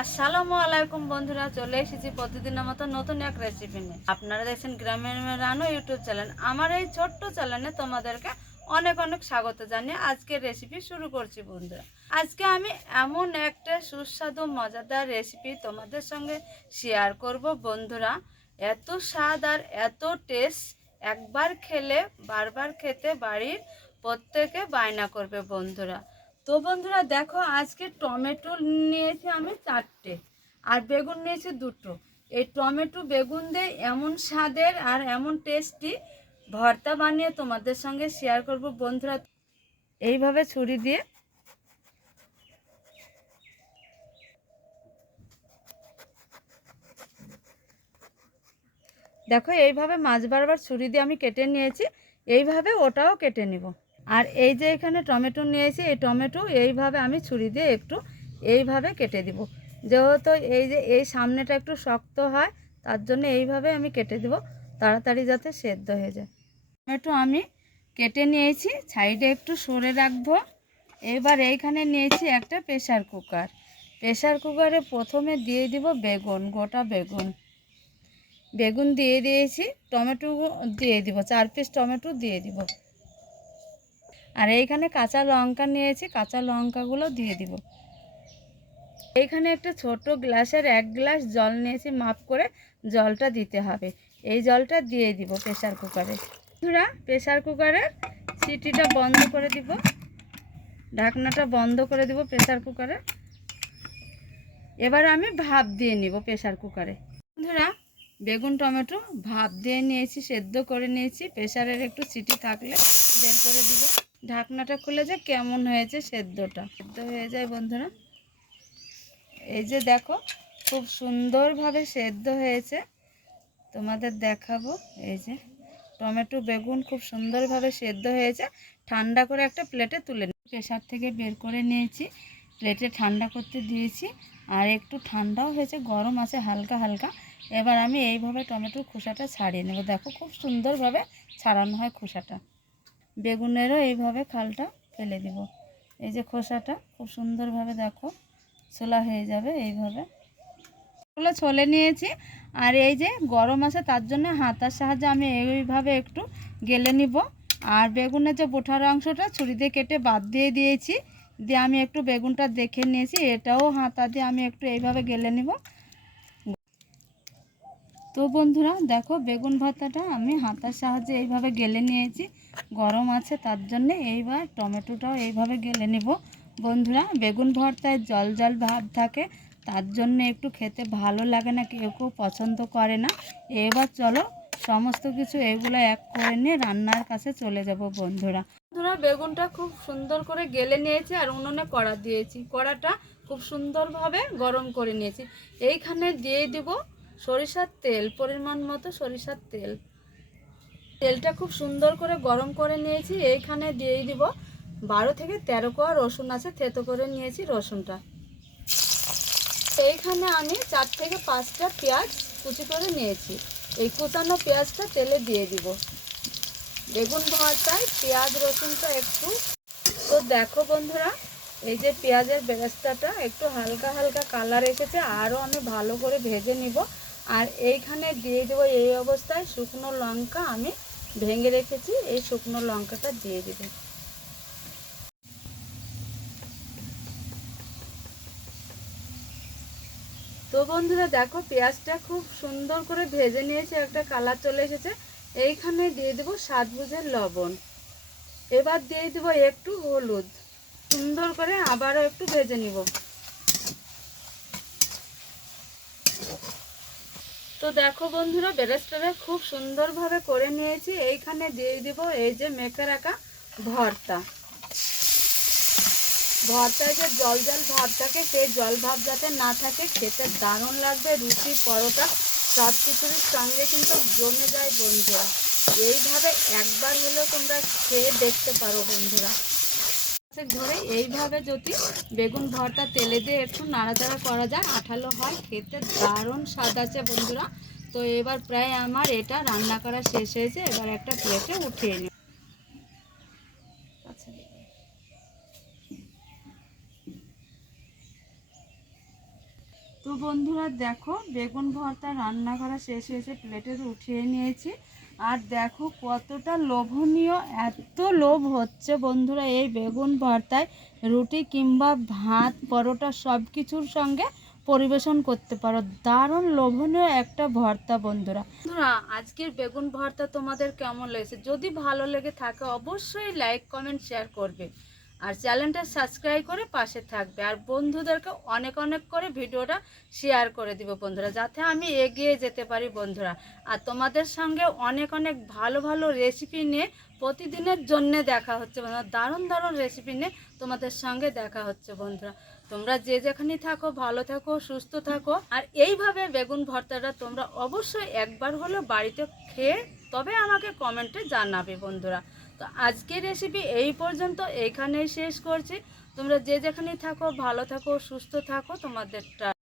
আসসালামু আলাইকুম বন্ধুরা, চলে এসেছি প্রতিদিনের মতো নতুন এক রেসিপি নিয়ে। আপনারা দেখছেন গ্রামের রানো ইউটিউব চ্যানেল আমার এই ছোট্ট চ্যানেলে তোমাদেরকে অনেক অনেক স্বাগত জানিয়ে আজকের রেসিপি শুরু করছি বন্ধুরা। আজকে আমি এমন একটা সুস্বাদু, মজাদার রেসিপি তোমাদের সঙ্গে শেয়ার করব বন্ধুরা। এত স্বাদ আর এত টেস্ট একবার খেলে, বারবার খেতে বাড়ির প্রত্যেকে বায়না করবে বন্ধুরা। তো বন্ধুরা দেখো আজকে টমেটো নিয়েছি আমি চারটে আর বেগুন নিয়েছি দুটো। এই টমেটো বেগুন দিয়ে এমন স্বাদের আর এমন টেস্টি ভর্তা বানিয়ে তোমাদের সঙ্গে শেয়ার করব বন্ধুরা। এইভাবে ছুরি দিয়ে দেখো এইভাবে মাছ বারবার ছুরি দিয়ে আমি কেটে নিয়েছি। এইভাবে ওটাও কেটে নিব। আর এই যে এখানে টমেটো নিয়েছি, এই টমেটো এইভাবে আমি ছুরি দিয়ে একটু এইভাবে কেটে দিব। যেহেতু এই যে এই সামনেটা একটু শক্ত হয়, তার জন্য এইভাবে আমি কেটে দিব, তাড়াতাড়ি যাতে সেদ্ধ হয়ে যায়। টমেটো আমি কেটে নিয়েছি, সাইডে একটু সরে রাখব। এবার এইখানে নিয়েছি একটা প্রেশার কুকার। প্রেশার কুকারে প্রথমে দিয়ে দিব বেগুন, গোটা বেগুন। বেগুন দিয়ে দিয়েছি, টমেটো দিয়ে দিব, চার পিস টমেটো দিয়ে দিব। আর এইখানে কাঁচা লঙ্কা নিয়েছি, কাঁচা লঙ্কাগুলো দিয়ে দিব। এইখানে একটা ছোট গ্লাসের এক গ্লাস জল নিয়েছি, মাপ করে জলটা দিতে হবে। এই জলটা দিয়ে দিব প্রেশার কুকারে। বন্ধুরা প্রেশার কুকারের সিটিটা বন্ধ করে দিব। ঢাকনাটা বন্ধ করে দিব প্রেশার কুকারে। এবার আমি ভাপ দিয়ে নিব প্রেশার কুকারে। বন্ধুরা বেগুন, টমেটো ভাপ দিয়ে নিয়েছি, সেদ্ধ করে নিয়েছি। প্রেশারের একটু সিটি থাকলে বের করে দিব। ঢাকনাটা খুলে যে কেমন হয়েছে সেদ্ধটা। সেদ্ধ হয়ে যায় বন্ধুরা। এই যে দেখো, খুব সুন্দরভাবে সেদ্ধ হয়েছে। তোমাদের দেখাবো। এই যে টমেটো, বেগুন খুব সুন্দরভাবে সেদ্ধ হয়েছে। ঠান্ডা করে একটা প্লেটে তুলে প্রেশার থেকে বের করে নিয়েছি। প্লেটে ঠান্ডা করতে দিয়েছি আর একটু ঠান্ডাও হয়েছে, গরম আছে হালকা হালকা। এবার আমি এইভাবে টমেটোর খোসাটা ছাড়িয়ে নেব। দেখো খুব সুন্দরভাবে ছাড়ানো হয় খোসাটা। বেগুনেরও এইভাবে খালটা ফেলে দিব। এই যে খোসাটা খুব সুন্দরভাবে দেখো ছোলা হয়ে যাবে এইভাবে। এগুলো ছলে নিয়েছি আর এই যে গরম আছে তার জন্য হাতার সাহায্যে আমি এইভাবে একটু গেলে নিব। আর বেগুনের যে বোঠার অংশটা ছুরি দিয়ে কেটে বাদ দিয়ে দিয়েছি। দিয়ে আমি একটু বেগুনটা দেখে নিয়েছি, এটাও হাতা দিয়ে আমি একটু এইভাবে গেলে নিব। তো বন্ধুরা, দেখো বেগুন ভর্তাটা আমি হাতার সাহায্যে এইভাবে গেলে নিয়েছি, গরম আছে তার জন্য এইবার টমেটোটাও এইভাবে গেলে নিব। বন্ধুরা, বেগুন ভর্তায় জল জল ভাব থাকে, তার জন্য একটু খেতে ভালো লাগে না, কেউ কেউ পছন্দ করে না। এবার চলো, সমস্ত কিছু এগুলো এক করে নিয়ে রান্নার কাছে চলে যাব বন্ধুরা। বন্ধুরা বেগুনটা খুব সুন্দর করে গেলে নিয়েছি আর উনুনে কড়া দিয়েছি। কড়াটা খুব সুন্দরভাবে গরম করে নিয়েছি। এইখানে দিয়ে দিব সরিষার তেল, পরিমাণ মতো সরিষার তেল। তেলটা খুব সুন্দর করে গরম করে নিয়েছি। এইখানে দিয়ে দিব বারো থেকে তেরো কোয়া রসুন আছে, থেতো করে নিয়েছি রসুনটা। এইখানে আমি চার থেকে পাঁচটা পেঁয়াজ কুচি করে নিয়েছি। এই কুচানো পেঁয়াজটা তেলে দিয়ে দিব। বেগুন ভর্তায় পেঁয়াজ রসুনটা একটু। তো দেখো বন্ধুরা, এই যে পেঁয়াজের বেরেস্তাটা একটু হালকা হালকা কালার এসেছে, আরও আমি ভালো করে ভেজে নিব। আর এইখানে দিয়ে দেবো এই অবস্থায় শুকনো লঙ্কা আমি ভেঙে রেখেছি, এই শুকনো লঙ্কাটা দিয়ে দেবো। তো বন্ধুরা, দেখো পেঁয়াজটা খুব সুন্দর করে ভেজে নিয়েছে, একটা কালার চলে এসেছে। এইখানে দিয়ে দেবো স্বাদ বুঝে লবণ। এবার দিয়ে দেবো একটু হলুদ। সুন্দর করে আবারও একটু ভেজে নিব। তো দেখো বন্ধুরা বেরেস্তাটা খুব সুন্দরভাবে করে নিয়েছি। এইখানে দিয়ে দিব এই যে মেখে রাখা ভর্তা। ভর্তায় যে জল জল ভাব থাকে সেই জল ভাব যাতে না থাকে, খেতে দারুণ লাগবে। রুটি, পরোটা সব কিছুর সঙ্গে কিন্তু জমে যায় বন্ধুরা। এইভাবে একবার হলেও তোমরা খেয়ে দেখতে পারো বন্ধুরা। ধরে এইভাবে যদি বেগুন ভর্তা তেলে দিয়ে একটু নাড়াচাড়া করা যায়, আঠালো হয়, খেতে দারুণ স্বাদ আছে বন্ধুরা। তো এবার প্রায় আমার এটা রান্না করা শেষ হয়েছে, এবার একটা প্লেটে উঠিয়ে নিই। তো বন্ধুরা দেখো, বেগুন ভর্তা রান্না করা শেষ হয়েছে প্লেটে উঠিয়ে নিয়েছি। আর দেখো কতটা লোভনীয়, এত লোভ হচ্ছে বন্ধুরা এই বেগুন ভর্তায়। রুটি কিংবা ভাত, পরোটা সব কিছুর সঙ্গে পরিবেশন করতে পারো। দারুণ লোভনীয় একটা ভর্তা বন্ধুরা। বন্ধুরা, আজকের বেগুন ভর্তা তোমাদের কেমন লেগেছে? যদি ভালো লেগে থাকে, অবশ্যই লাইক কমেন্ট শেয়ার করবে। আর চ্যানেলটা সাবস্ক্রাইব করে পাশে থাকবে। আর বন্ধুদেরকে অনেক অনেক করে ভিডিওটা শেয়ার করে দিব বন্ধুরা, যাতে আমি এগিয়ে যেতে পারি বন্ধুরা। আর তোমাদের সঙ্গে অনেক অনেক ভালো ভালো রেসিপি নিয়ে প্রতিদিনের জন্য দেখা হচ্ছে বন্ধুরা, দারুণ দারুণ রেসিপি নিয়ে তোমাদের সঙ্গে দেখা হচ্ছে বন্ধুরা। তোমরা যে যেখানেই থাকো, ভালো থাকো, সুস্থ থাকো। আর এইভাবে বেগুন ভর্তাটা তোমরা অবশ্যই একবার হলেও বাড়িতে খেয়ে তবে আমাকে কমেন্টে জানাবে বন্ধুরা। তো আজকের রেসিপি এই পর্যন্ত এইখানেই শেষ করছি। তোমরা যে যেখানেই থাকো, ভালো থাকো, সুস্থ থাকো, তোমাদেরটা